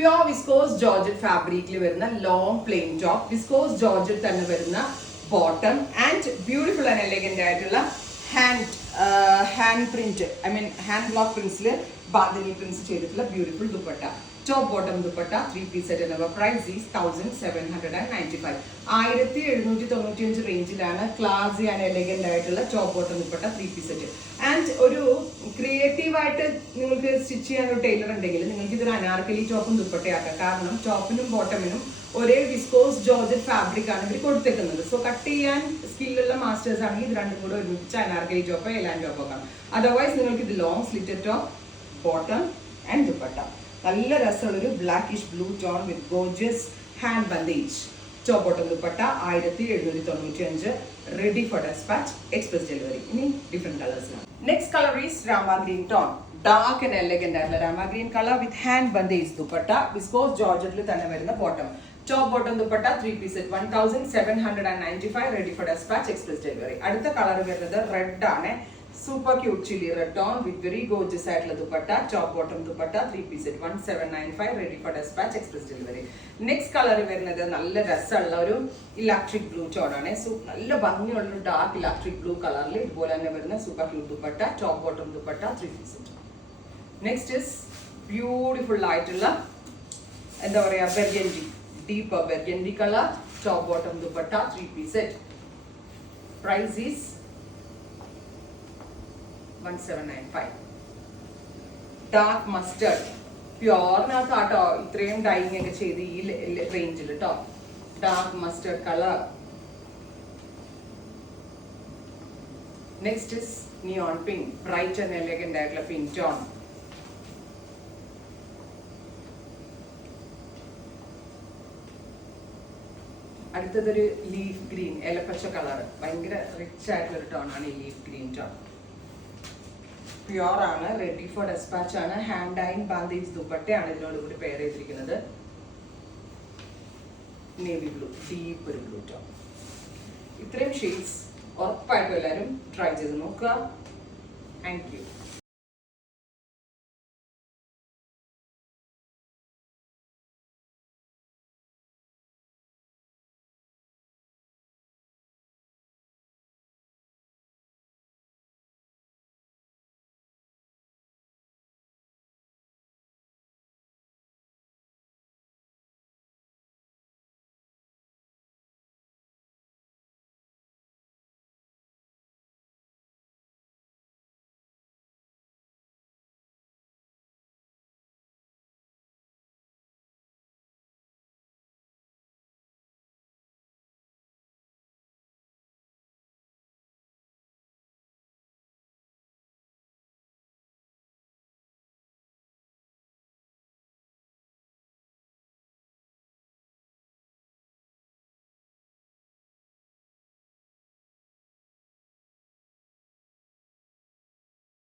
Pure viscous georgette ഫാബ്രിക്കിൽ വരുന്ന long plain top, viscose georgette തന്നെ വരുന്ന bottom and beautiful and elegant ആയിട്ടുള്ള hand print, I mean hand block പ്രിന്റ്സിൽ bandhani prints ചെയ്തിട്ടുള്ള beautiful dupatta. Top bottom dupatta 3-piece set എന്നിവ price is 1795. 1795 റേഞ്ചിലാണ് ക്ലാസി ആൻഡ് എലഗന്റ് ആയിട്ടുള്ള top bottom dupatta 3-piece set. And ഒരു creative ആയിട്ട് നിങ്ങൾക്ക് സ്റ്റിച്ച് ചെയ്യാൻ ഒരു ടൈലർ ഉണ്ടെങ്കിൽ നിങ്ങൾക്ക് ഇതൊരു അനാർക്കലി ടോപ്പും ദുപ്പട്ടയാക്കാം. കാരണം ടോപ്പിനും ബോട്ടമിനും ഒരേ വിസ്കോസ് ജോർജറ്റ് ഫാബ്രിക് ആണ് ഇവർ കൊടുത്തേക്കുന്നത്. സോ കട്ട് ചെയ്യാൻ സ്കില്ലുള്ള മാസ്റ്റേഴ്സ് ആണെങ്കിൽ ഇത് രണ്ടും കൂടെ ഒരുമിച്ച് അനാർക്കലി ടോപ്പോ എലാൻ ടോപ്പോ ആക്കാം. അതർവൈസ് നിങ്ങൾക്ക് ഇത് long slitted top, bottom and dupatta. നല്ല രസമുള്ളൊരു blackish blue tone with gorgeous hand bandhej top bottom dupatta 1795. Ready for dispatch, express delivery. ഇനി ഡിഫറെന്റ് കളേഴ്സിലാണ്. Next colour is Rama green tone, dark and elegant ആയിട്ടുള്ള Rama green colour with hand bandhej dupatta, viscose ജോർജറ്റിൽ തന്നെ വരുന്ന bottom. Top bottom dupatta 3-piece set 1795. Ready for dispatch, express delivery. അടുത്ത colour വരുന്നത് red ആണ്. Super cute chilli red tone with very gorgeous ആയിട്ടുള്ള dupatta. Top bottom dupatta 3-piece set 1795. Ready for dispatch, express delivery. Next colour വരുന്നത് നല്ല രസമുള്ള ഒരു electric blue tone ആണ്. നല്ല ഭംഗിയുള്ള ഒരു ഡാർക്ക് ഇലക്ട്രിക് ബ്ലൂ കളറിൽ ഇതുപോലെ തന്നെ വരുന്ന super cute dupatta. Top bottom dupatta 3-piece set. Next is beautiful ആയിട്ടുള്ള എന്താ പറയുക burgundy, deep burgundy colour, top bottom dupatta 3-piece set. Price is 1795. Dark mustard പ്യോറിനകത്ത് ആട്ടോ ഇത്രയും ഡൈയിങ് ഒക്കെ ചെയ്ത് ഈ റേഞ്ചിൽ കേട്ടോ. Dark mustard colour. Next is neon pink, bright and elegant ആയിട്ടുള്ള പിങ്ക് ടോൺ. അടുത്തതൊരു ലീഫ് ഗ്രീൻ, ഇലപ്പച്ച കളർ. ഭയങ്കര റിച്ച് ആയിട്ടുള്ള ഒരു ടോൺ ആണ് ഈ ലീഫ് ഗ്രീൻ ടോൺ. പ്യുവർ ആണ്, റെഡി ഫോർ ഡെസ്പാച്ച് ആണ്. ഹാൻഡ് ഡൈയിങ് ബാന്ദേജ് ദുപ്പട്ടയാണ് ഇതിനോട് കൂടി പെയർ ചെയ്തിരിക്കുന്നത്. നേവി ബ്ലൂ, ഡീപ്പ് ഒരു ബ്ലൂ ടോൺ. ഇത്രയും ഷെയ്ഡ്സ് ഉറപ്പായിട്ടും എല്ലാവരും ട്രൈ ചെയ്ത് നോക്കുക. Thank you.